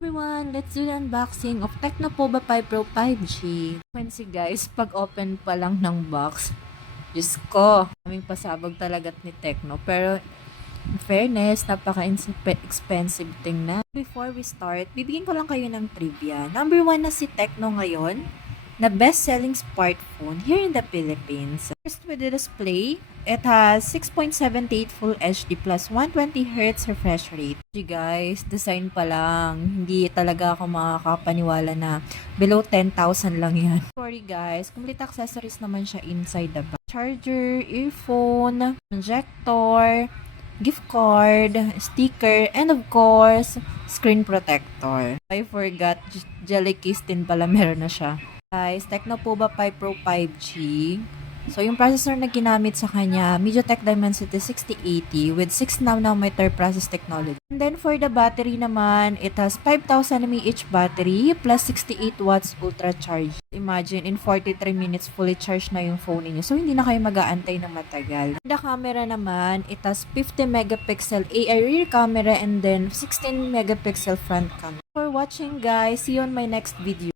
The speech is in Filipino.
Everyone, let's do the unboxing of Tecnopoba 5 Pro 5G. Fancy guys, pag open pa lang ng box, Diyos ko, aming pasabog talaga ni Tecno. Pero, in fairness, napaka-expensive tingnan. Before we start, bibigyan ko lang kayo ng trivia. Number 1 na si Tecno ngayon, na best-selling smartphone here in the Philippines. First with the display, it has 6.78 Full HD plus 120Hz refresh rate. Guys, design pa lang. Hindi talaga ako makakapaniwala na below 10,000 lang yan. Sorry guys, complete accessories naman siya inside the box. Charger, earphone, injector, gift card, sticker, and of course, screen protector. I forgot, jelly case din pala meron na siya. Guys, Tecnopoba 5 Pro 5G. So, yung processor na ginamit sa kanya, MediaTek Dimensity 6080 with 6 nanometer process technology. And then, for the battery naman, it has 5,000 mAh battery plus 68 watts ultra charge. Imagine, in 43 minutes, fully charged na yung phone niyo. So, hindi na kayo mag-aantay na matagal. The camera naman, it has 50 megapixel AI rear camera and then 16 megapixel front camera. For watching, guys. See you on my next video.